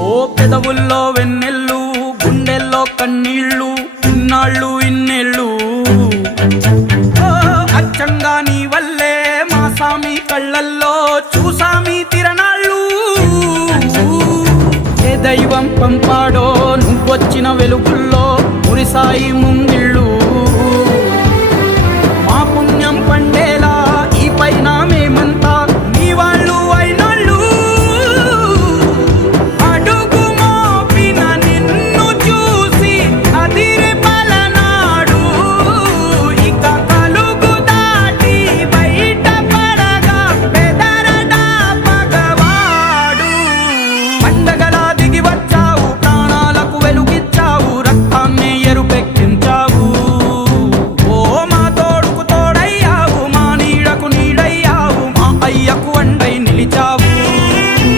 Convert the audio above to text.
ఓ పెదవుల్లో వెన్నెల్లు గుండెల్లో కన్నీళ్ళు ఇన్నాళ్ళు ఇన్నేళ్ళు అచ్చంగా నీ వల్లే మా సామి కళ్ళల్లో చూసామి తిరణాళ్ళు ఏ దైవం పంపాడో నువ్వొచ్చిన వెలుగుల్లో మురిసాయి ముంగిళ్ళు